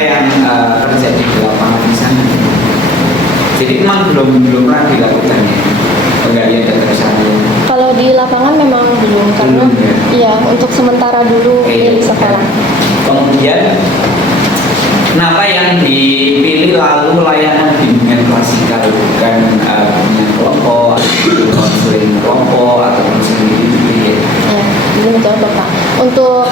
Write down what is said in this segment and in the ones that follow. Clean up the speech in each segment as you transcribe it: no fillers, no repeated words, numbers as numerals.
yang terjadi di lapangan di sana. Jadi memang belum pernah dilakukan ya penggalian data kesehatan. Kalau di lapangan memang belum, karena ya untuk sementara dulu pilih sekolah. Kemudian kenapa yang dipilih lalu layanan bimbingan klasikal, bukan bimbingan kelompok, konseling kelompok atau konseling gitu ya? Ya, jadi betul Bapak. Untuk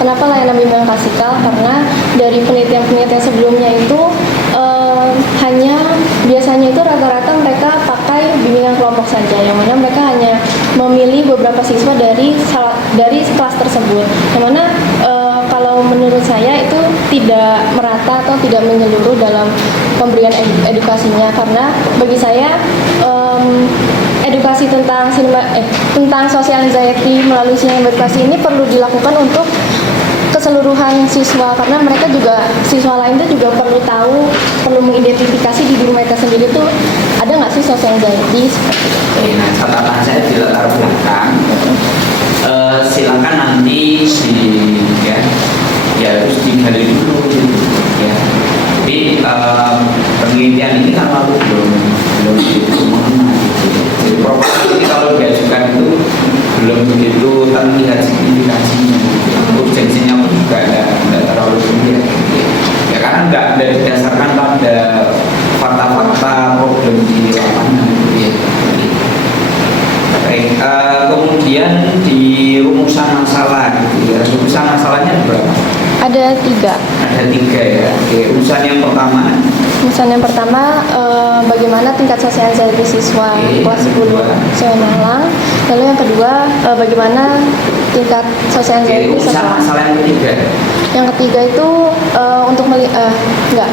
kenapa layanan bimbingan klasikal? Karena dari penelitian-penelitian sebelumnya itu hanya biasanya itu rata-rata mereka pakai bimbingan kelompok saja, yang mana mereka hanya memilih beberapa siswa dari kelas tersebut, yang mana kalau menurut saya itu tidak merata atau tidak menyeluruh dalam pemberian edukasinya, karena bagi saya edukasi tentang social anxiety melalui sinema edukasi ini perlu dilakukan untuk keseluruhan siswa, karena mereka juga, siswa lain itu juga perlu mengidentifikasi di diri mereka sendiri tuh ada nggak sih social anxiety seperti itu. Nah, catatan saya di latar belakang, silakan nanti harus digali dulu ya. Jadi penelitian ini kan lalu belum begitu mengenai gitu. Jadi proposal ini kalau diajukan itu belum begitu terlihat signifikansinya. Urgensinya pun juga tidak terlalu tinggi ya, karena tidak didasarkan pada fakta-fakta problem di lapangan gitu ya. Baik, kemudian di rumusan masalah gitu ya, rumusan masalahnya berapa? Ada 3. Ada 3 ya. Oke, rumusan yang pertama. Rumusan yang pertama bagaimana tingkat social anxiety siswa kelas 10 Malang. Lalu yang kedua bagaimana tingkat social anxiety siswa. Masalah yang ketiga. Yang ketiga itu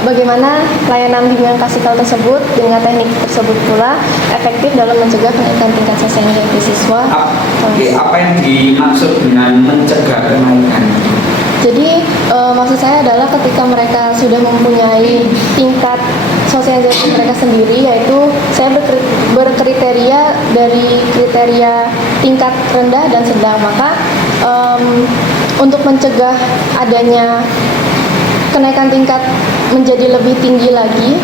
bagaimana layanan bimbingan klasikal tersebut dengan teknik tersebut pula efektif dalam mencegah kenaikan tingkat social anxiety siswa. Apa yang dimaksud dengan mencegah kenaikan? Jadi maksud saya adalah ketika mereka sudah mempunyai tingkat social anxiety mereka sendiri, yaitu saya berkriteria dari kriteria tingkat rendah dan sedang, maka untuk mencegah adanya kenaikan tingkat menjadi lebih tinggi lagi,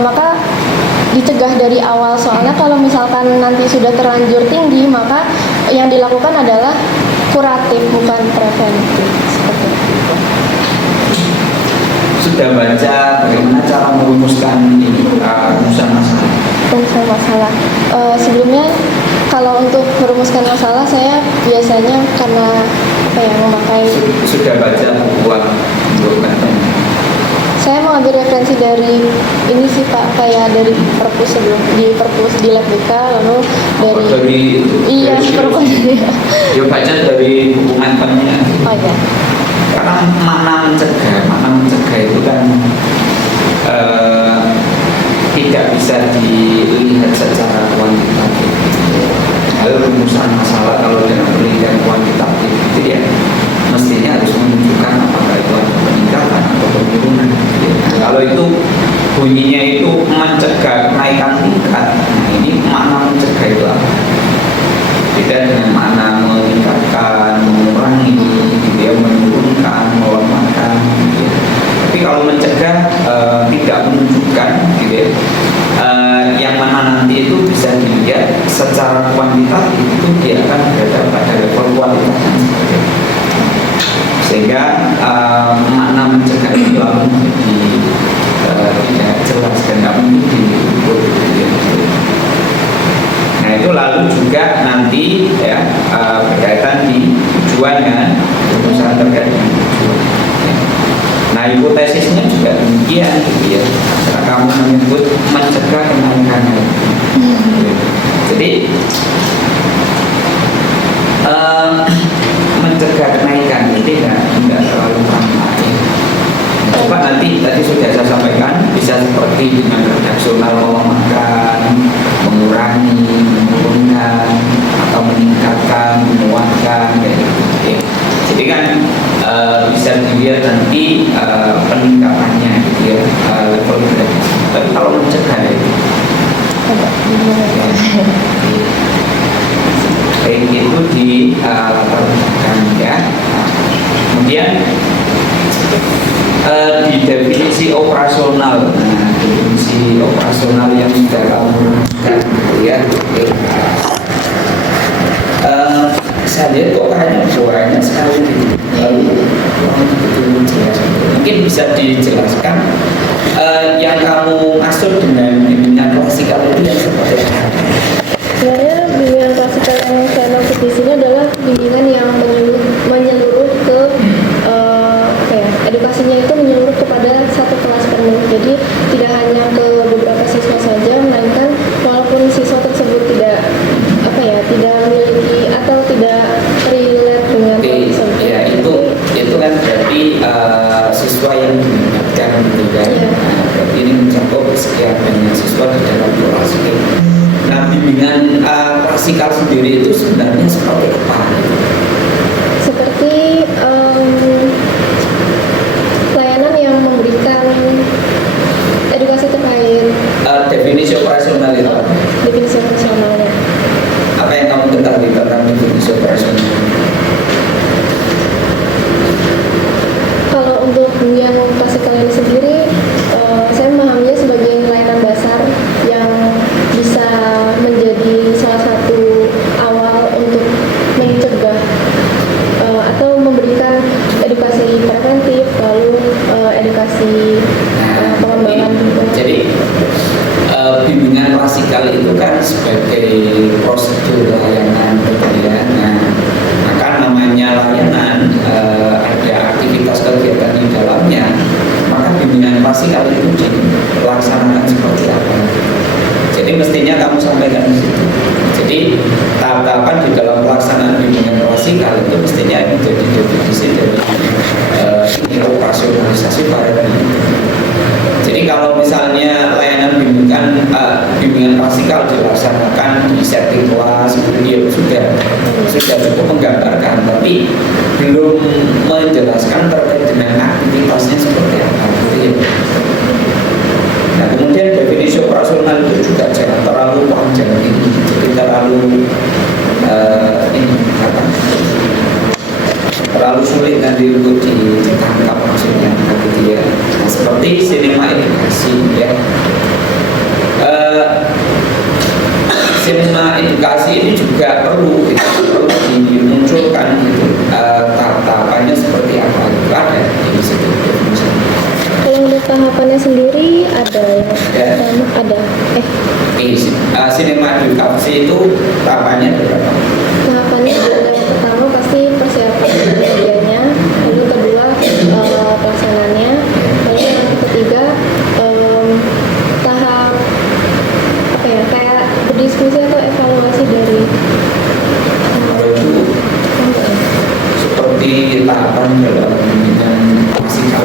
maka dicegah dari awal. Soalnya kalau misalkan nanti sudah terlanjur tinggi, maka yang dilakukan adalah kuratif bukan preventif, seperti itu. Sudah baca bagaimana cara merumuskan ini rumusan masalah? Rumusan masalah. Sebelumnya kalau untuk merumuskan masalah saya biasanya karena memakai. Sudah baca buku untuk metode? Saya mengambil referensi dari ini sih Pak, kayak dari perpus di lab BK, lalu dari perpus. Ya baca dari buku metodenya. Oh ya. Karena makna mencegah itu kan tidak bisa dilihat secara kuantitatif. Lalu rumusan masalah kalau dalam penelitian kuantitatif itu ya mestinya harus menunjukkan apakah itu ada peningkatan atau penurunan. Nah, kalau itu bunyinya itu mencegah kenaikan tingkat, nah ini makna mencegah itu apa? Beda dengan makna meningkatkan, mengurangi, menurunkan, melemahkan. Tapi kalau mencegah tidak menunjukkan, yang mana nanti itu bisa dilihat secara kuantitatif itu dia akan berada pada level kualitas yang seperti itu. Sehingga makna mencegah itu lalu menjadi tidak jelas dan tidak mungkin diukur. Nah itu lalu juga nanti ya berkaitan di tujuannya, rumusan terkait dengan tujuan. Nah hipotesisnya juga demikian gitu ya. Karena kamu menyebut mencegah kenaikan. Jadi mencegah kenaikan itu tidak terlalu ramah. Coba nanti tadi sudah saya sampaikan bisa seperti dengan redaksional melemahkan, mengurangi, menurunkan, atau meningkatkan, menguatkan, kayak gitu. Jadi kan bisa dilihat nanti peningkatannya gitu ya, level berat. Tapi kalau mencegah itu baik itu di latar belakang ya. Kemudian Di definisi operasional, nah definisi operasional yang sudah kamu kan ya. Oke. Saya lihat kok kayaknya banyak sekali mungkin bisa dijelaskan yang kamu maksud dengan bimbingan klasikal itu yang seperti apa? Sebenarnya bimbingan klasikal yang saya maksud di sini adalah bimbingan yang menyeluruh ke edukasinya itu menyeluruh kepada satu kelas penuh. Jadi tidak hanya ke beberapa siswa saja, melainkan walaupun siswa tersebut tidak memiliki atau tidak relate dengan tersebut. Ya itu kan berarti siswa yang diminatkan gitu kan. Ya. Nah, berarti ini mencakup sekian banyak siswa di dalam kelas ini. Nah, bimbingan klasikal sendiri itu sebenarnya seperti apa? Seperti layanan yang memberikan edukasi terkait Definisi operasional itu apa? definisi operasionalnya. Apa yang kamu ketahui tentang definisi operasional? Kalau untuk bimbingan klasikal ini sendiri, saya memahaminya sebagai layanan dasar yang bisa menjadi salah satu awal untuk mencegah atau memberikan edukasi preventif, lalu edukasi pengembangan. Jadi bimbingan klasikal itu kan sebagai prosedur layanan gitu ya. Nah, maka namanya layanan ada aktivitas kegiatan di dalamnya, maka bimbingan klasikal itu dilaksanakan seperti apa? Jadi mestinya kamu sampaikan di situ. Jadi tahap-tahapan di dalam pelaksanaan bimbingan klasikal itu mestinya menjadi definisi dari ini operasionalisasi para pendidik. Jadi kalau misalnya layanan bimbingan klasikal dilaksanakan di setting kelas, kemudian sudah cukup menggambarkan, tapi belum menjelaskan terkait dengan aktivitasnya seperti apa. Gitu ya. Nah, kemudian definisi operasional itu juga jangan terlalu panjang ini, jadi terlalu sulit nanti untuk ditangkap maksudnya gitu ya. Nah, seperti sinema edukasi ya. Sinema edukasi ini juga perlu dimunculkan gitu. Tahap-tahapannya seperti apa itu ada di situ. Kalau untuk tahapannya sendiri ada yang pertama ada sinema edukasi itu tahapannya berapa? tahapannya ada yang pertama pasti persiapan medianya, lalu kedua pelaksanaannya, lalu yang ketiga tahap kayak berdiskusi atau evaluasi dari Itu seperti tahapan dalam bimbingan klasikal.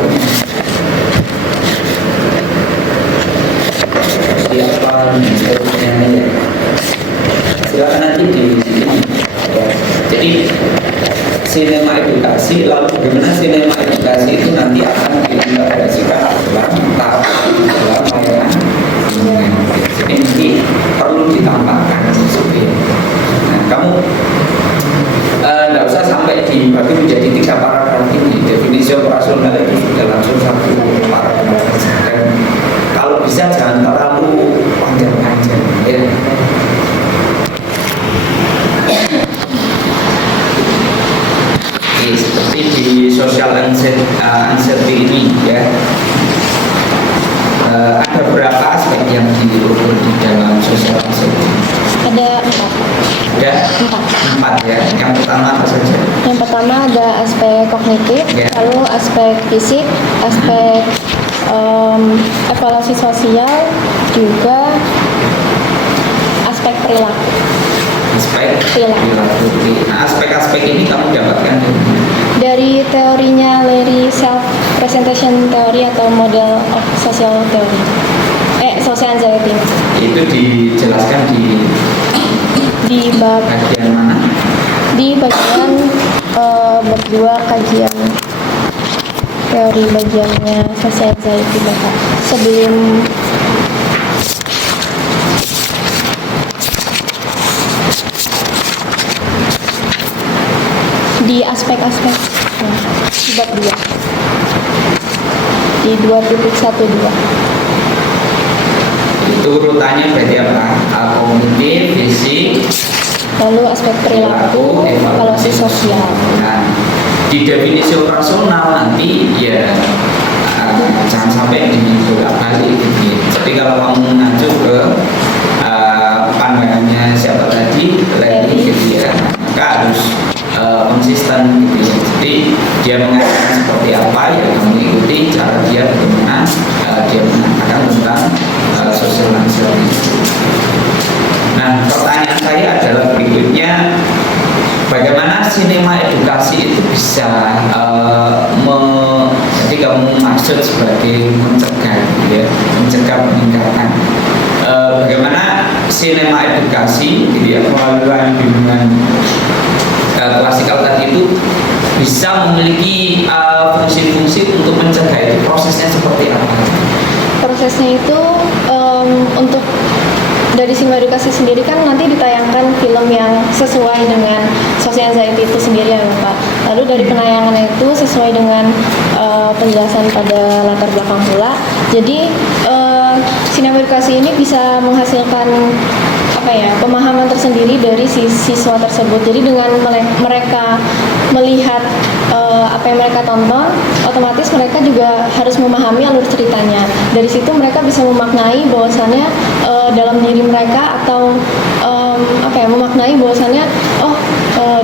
Siapa seterusnya ya. Silakan nanti di sini ya. Jadi sinema edukasi, lalu bagaimana sinema edukasi itu nanti akan diintegrasikan dalam tahap dalam layanan. Jadi ini perlu ditambahkan sesuatu. Nah, kamu tidak usah sampai dibagi menjadi 3 paragraf ini. Definisi operasional itu sudah langsung 1 paragraf. Dan kalau bisa jangan terlalu panjang-panjang ya. Seperti di social anxiety ini ya, ada berapa aspek yang diukur di dalam social anxiety? ada 4. Ada 4 ya. Yang pertama apa saja? Yang pertama ada aspek kognitif, Ya. lalu aspek fisik, aspek evaluasi sosial, juga aspek perilaku. Aspek Perilaku. perilaku. Nah, aspek-aspek ini kamu dapatkan Dari teorinya Larry Self Presentation Theory atau Model of Social Theory, Social Anxiety. itu dijelaskan Di bab bagian mana? di bagian bab 2 kajian teori bagiannya Social Anxiety Bapak. Sebelum di aspek-aspek di bab 2. di 2.12. Itu urutannya berarti apa? Kognitif, fisik, Lalu aspek perilaku, evaluasi sosial. Nah, di definisi operasional nanti ya jangan sampai dibolak-balik gitu ya. Jadi kalau kamu mengacu ke pandangannya siapa tadi, Larry gitu ya, maka harus konsisten gitu ya. Jadi dia mengatakan seperti apa ya kamu ikuti cara dia bagaimana dia mengatakan tentang social anxiety. Nah, pertanyaan saya adalah berikutnya, bagaimana sinema edukasi itu bisa jadi kamu maksud sebagai mencegah, gitu ya, mencegah peningkatan. Bagaimana sinema edukasi, gitu ya, melalui bimbingan klasikal tadi itu bisa memiliki fungsi-fungsi untuk mencegah itu, prosesnya seperti apa? Prosesnya itu untuk dari sinema edukasi sendiri kan nanti ditayangkan film yang sesuai dengan social anxiety itu sendiri ya Bapak. Lalu dari penayangan itu sesuai dengan penjelasan pada latar belakang pula. Jadi sinema edukasi ini bisa menghasilkan pemahaman tersendiri dari siswa tersebut. Jadi dengan mereka melihat apa yang mereka tonton, otomatis mereka juga harus memahami alur ceritanya. Dari situ mereka bisa memaknai bahwasannya dalam diri mereka atau memaknai bahwasannya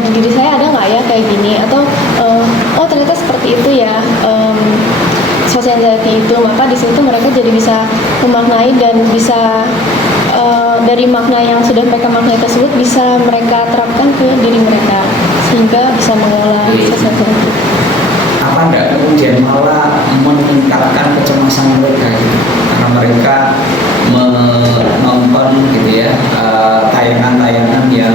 di diri saya ada nggak ya kayak gini, atau ternyata seperti itu ya social anxiety itu. Maka di situ mereka jadi bisa memaknai dan bisa dari makna yang sudah mereka maknai tersebut bisa mereka terapkan ke diri mereka sehingga bisa mengelola social anxiety. Apa enggak kemudian malah meningkatkan kecemasan mereka gitu? Karena mereka menonton gitu ya tayangan-tayangan yang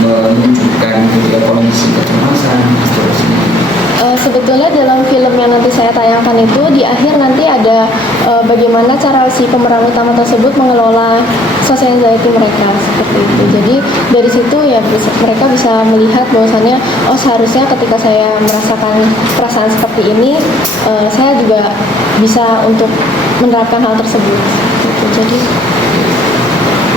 menunjukkan gitu ya kondisi kecemasan seterusnya. Sebetulnya dalam film yang nanti saya tayangkan itu di akhir nanti ada bagaimana cara si pemeran utama tersebut mengelola social anxiety mereka seperti itu. Jadi dari situ ya mereka bisa melihat bahwasannya seharusnya ketika saya merasakan perasaan seperti ini saya juga bisa untuk menerapkan hal tersebut. Gitu. Jadi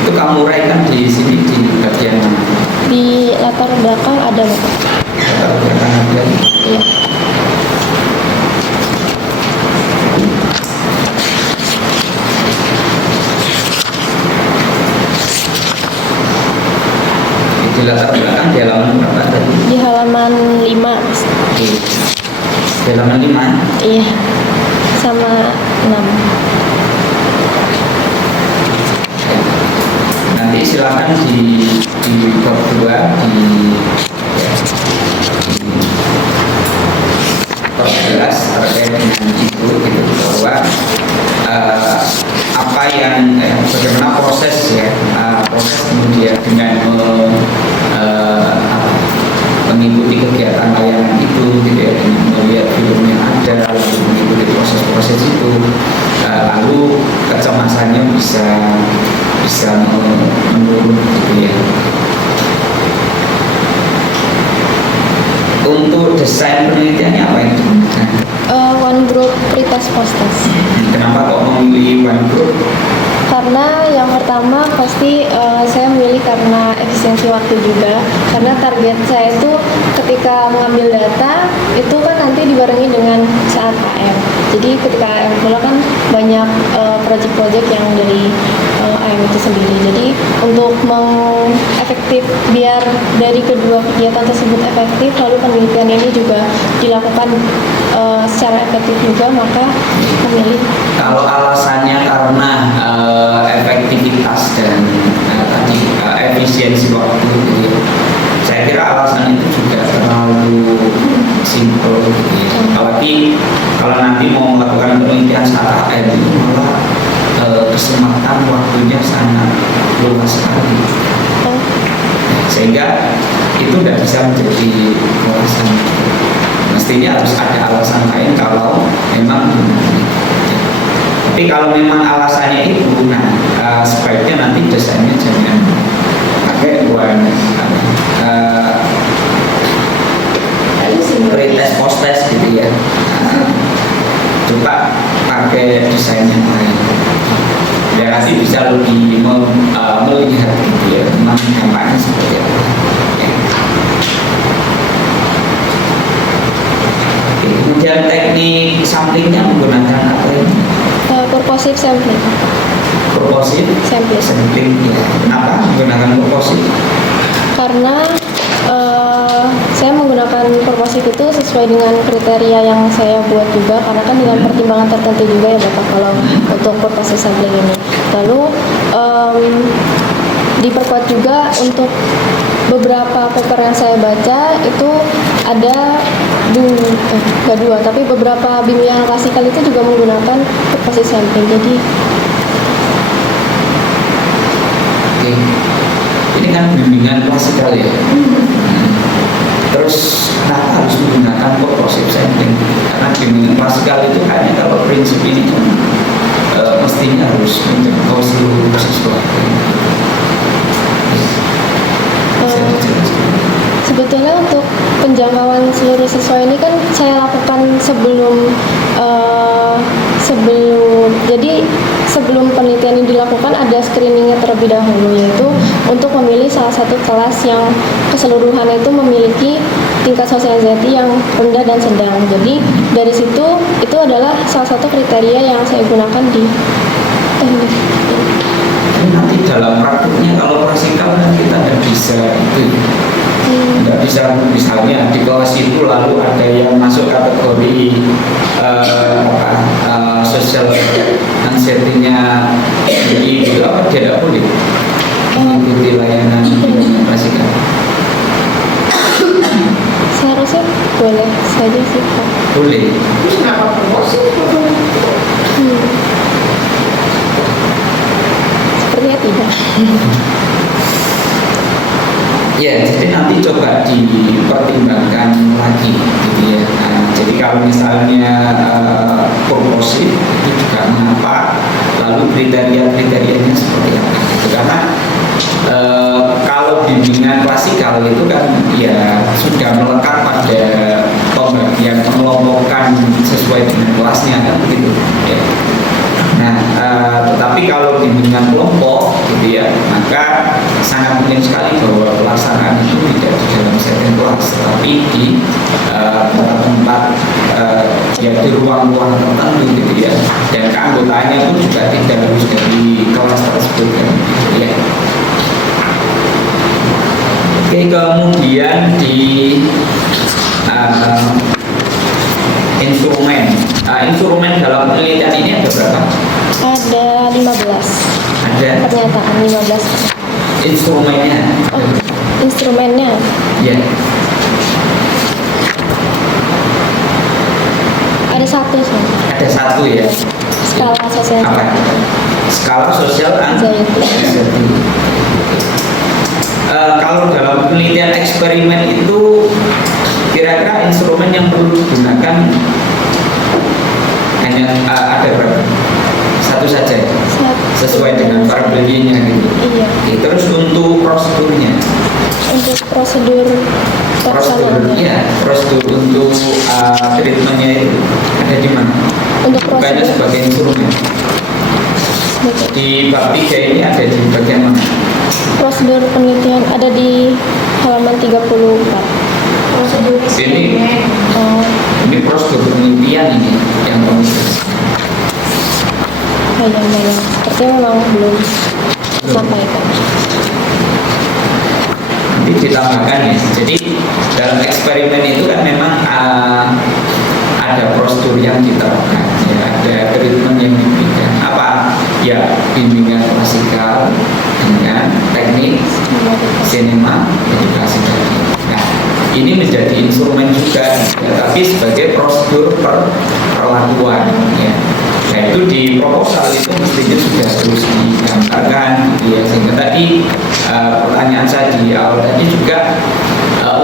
itu kamu uraikan di sini di bagian mana? Di latar belakang ada Bapak. Latar belakang ada. Iya. Di latar belakang di halaman berapa tadi? Di halaman 5. Di halaman 5? Iya. Sama 6. Nanti silakan di bab 2 terjelas terkait dengan itu gitu, bahwa apa yang bagaimana proses ya proses kemudian dengan mengikuti kegiatan layanan itu gitu ya, dengan melihat film yang ada lalu mengikuti proses-proses itu lalu kecemasannya bisa menurun gitu ya. Untuk desain penelitiannya apa yang digunakan? One group pretest posters. Kenapa kok memilih one group? Karena yang pertama pasti saya memilih karena efisiensi waktu juga. Karena target saya itu ketika mengambil data itu kan nanti dibarengi dengan saat AM. Jadi ketika AM pula kan banyak project-project yang dari AM itu sendiri. Jadi untuk efektif biar dari kedua kegiatan tersebut efektif, lalu penelitian ini juga dilakukan secara efektif juga, maka memilih. Kalau alasannya karena efektivitas dan tadi efisiensi waktu, gitu, saya kira alasan itu juga terlalu simpel. Gitu. Apalagi kalau nanti mau melakukan penelitian saat AM itu malah kesempatan waktunya sangat luas sekali. Sehingga itu tidak bisa menjadi alasan. Mestinya harus ada alasan lain kalau memang. Tapi kalau memang alasannya itu, sebaiknya nanti desainnya jangan pakai pretest postes gitu ya. Coba pakai desain yang lain. Ya nanti bisa lebih melihat gitu ya, memang dampaknya seperti apa. Ya. Oke, kemudian teknik samplingnya menggunakan apa ini? Purposive sampling. Purposive sampling ya. Kenapa menggunakan purposive? Karena saya menggunakan purposive itu sesuai dengan kriteria yang saya buat juga, karena kan dengan pertimbangan tertentu juga ya Bapak kalau untuk purposive sampling ini. Lalu diperkuat juga untuk beberapa paper yang saya baca itu ada nggak dua, tapi beberapa bimbingan klasikal itu juga menggunakan purposive sampling. Jadi oke, ini kan bimbingan klasikal ya. Terus kenapa harus menggunakan purposive sampling? Karena bimbingan klasikal itu kayaknya kalau prinsip ini kan mestinya harus menjangkau seluruh siswa. sebetulnya untuk penjangkauan seluruh siswa ini kan saya lakukan sebelum penelitian ini dilakukan ada screeningnya terlebih dahulu, yaitu untuk memilih salah satu kelas yang keseluruhan itu memiliki tingkat social anxiety yang rendah dan sedang. Jadi dari situ itu adalah salah satu kriteria yang saya gunakan di teknik. Nanti dalam praktiknya kalau klasikal kan kita nggak bisa itu, nggak bisa misalnya di kelas itu lalu ada yang masuk kategori social anxiety-nya tinggi gitu, apa dia tidak boleh mengikuti layanan klasikal. Seharusnya boleh saja sih Pak. Boleh. Kenapa promosi? Sepertinya tidak. Ya, jadi nanti coba dipertimbangkan lagi gitu ya. Nah, jadi kalau misalnya purposive itu juga mengapa, lalu kriteria-kriterianya seperti apa gitu. Karena kalau bimbingan klasikal itu kan ya sudah melekat pada pembagian pengelompokan sesuai dengan kelasnya kan begitu ya. Nah, tetapi kalau bimbingan kelompok gitu ya, maka sangat mungkin sekali bahwa pelaksanaan itu tidak di dalam setting kelas, tapi di tempat ya di ruang-ruang tertentu gitu ya, dan keanggotaannya pun juga tidak harus dari kelas tersebut kan gitu ya. Oke, kemudian di instrumen dalam penelitian ini ada berapa? Ada 15. Ada Pernyataan 15. instrumennya. Oh, instrumennya Ya. ada satu sih. Ada satu ya. Skala sosial Apa? Skala sosial anxiety. Kalau dalam penelitian eksperimen itu kira-kira instrumen yang perlu digunakan hanya ada berapa? Satu saja sesuai dengan variabel Y-nya gitu. Iya. Terus untuk prosedurnya? Untuk prosedur pelaksanaannya. Prosedur untuk treatmentnya itu ada di mana? Untuk Bukannya prosedur sebagai instrumen. betul. Di bab 3 ini ada di bagian mana? Prosedur penelitian ada di halaman 34. Prosedur eksperimen. Oh, Ini prosedur penelitian ini yang komunitas. bayang-bayang. Sepertinya memang belum disampaikan. Nanti ditambahkan ya. Jadi dalam eksperimen itu kan memang ada prosedur yang diterapkan, ya, ada treatment yang diberikan. Apa? Ya bimbingan klasikal dengan teknik sinema edukasi tadi. Nah, ini menjadi instrumen juga, ya, tapi sebagai prosedur perlakuan. Ya. Nah itu di proposal itu mestinya sudah terus digambarkan, gitu ya. Sehingga tadi pertanyaan saya di awal tadi juga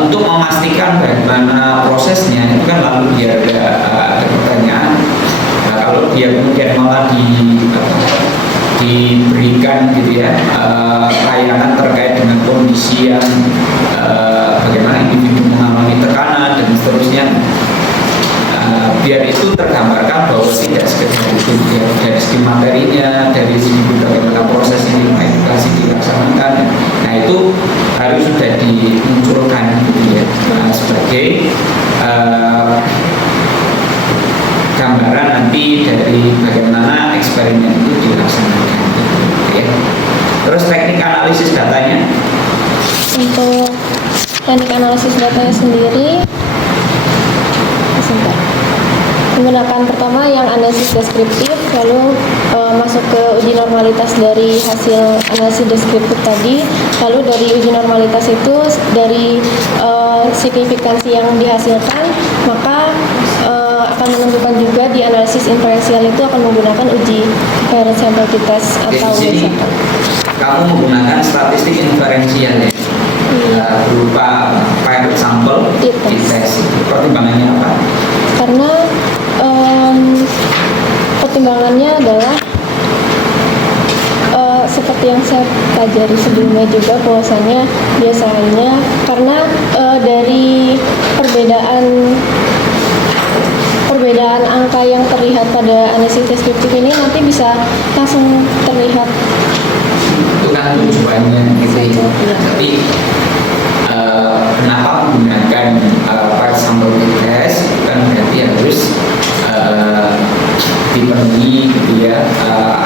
untuk memastikan bagaimana prosesnya itu kan lalu dia ada pertanyaan. Kalau dia kemudian malah diberikan gitu ya layanan terkait dengan kondisi yang bagaimana individu mengalami tekanan dan seterusnya, biar itu tergambarkan bahwa tidak sekedar itu ya, dari segi materinya, dari segi bagaimana proses implementasi dilaksanakan. Nah itu harus sudah dimunculkan gitu ya, sebagai gambaran nanti dari bagaimana eksperimen itu dilaksanakan gitu ya. Terus teknik analisis datanya. Untuk teknik analisis datanya sendiri, sebentar. Menggunakan pertama yang analisis deskriptif, lalu masuk ke uji normalitas dari hasil analisis deskriptif tadi, lalu dari uji normalitas itu dari signifikansi yang dihasilkan, maka akan menentukan juga di analisis inferensial itu akan menggunakan uji parent sample t-test atau Di sini sample. kamu menggunakan statistik inferensial ya, berupa pilot sampel t-test. Pertimbangannya apa? Karena pertimbangannya adalah seperti yang saya pelajari sebelumnya juga, bahwasannya biasanya karena dari perbedaan angka yang terlihat pada analisis deskriptif ini nanti bisa langsung terlihat. Itu kan tujuannya gitu ya. Tapi kenapa menggunakan pilot sampel t-test? Kan berarti harus dipenuhi gitu ya,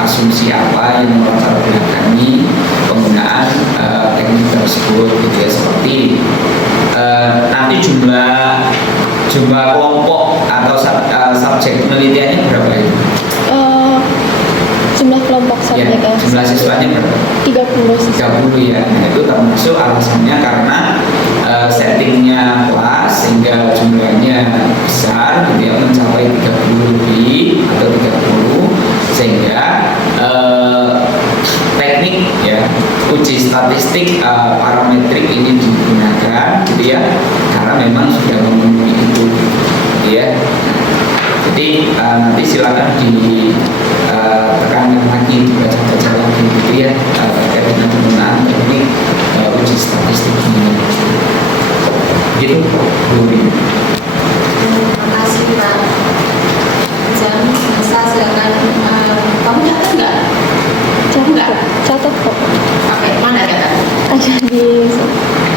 asumsi apa yang melatar belakangi penggunaan teknik tersebut gitu ya, seperti nanti jumlah kelompok atau subjek penelitiannya berapa itu? Jumlah kelompok subjek Ya, jumlah siswanya berapa? 30 siswa. 30 ya. Nah, itu termasuk alasannya karena settingnya kelas sehingga jumlahnya besar gitu ya, mencapai 30 lebih atau 30, sehingga teknik ya uji statistik parametrik ini digunakan gitu ya, karena memang sudah memenuhi itu gitu ya. Jadi nanti silakan ditekankan lagi, dibaca-baca lagi gitu ya, terkait dengan penggunaan teknik uji statistik ini. Gitu, Bu Rini. Terima kasih Pak. Jam bisa silakan. Kamu catat nggak? Enggak. Catat kok. Oke, mana catat? Ada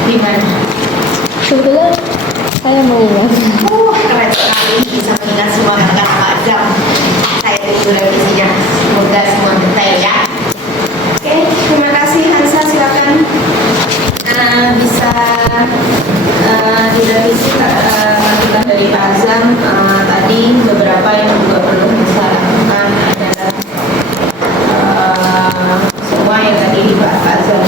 Di mana? sebetulnya saya mengingat. Keren sekali bisa mengingat semua kata Pak Jam. Saya tunggu revisinya. Semoga semua detail ya. Oke, terima kasih Hansa, silakan bisa direvisi masukan dari Pak Azam. Tadi beberapa yang juga perlu bisa lakukan adalah semua yang tadi dibahas Pak Azam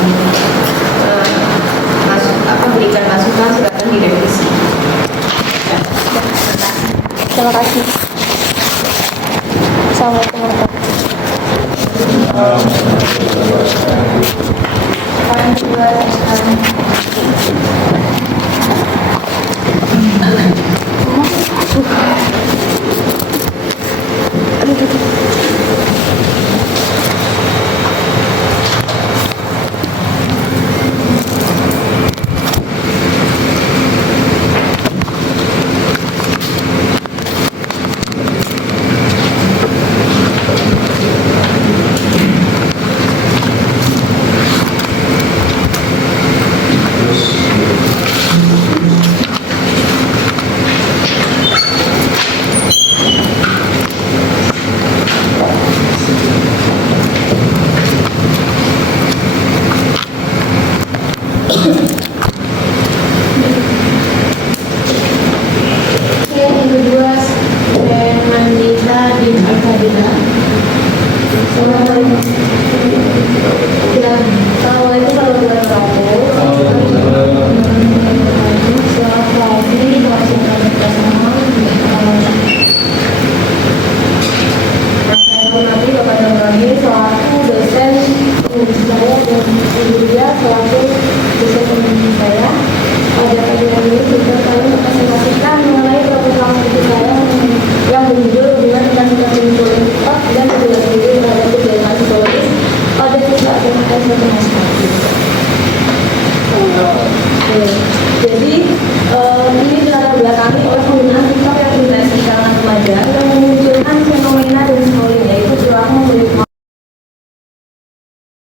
berikan masukan, silakan direvisi. Terima kasih. Assalamualaikum warahmatullahi wabarakatuh.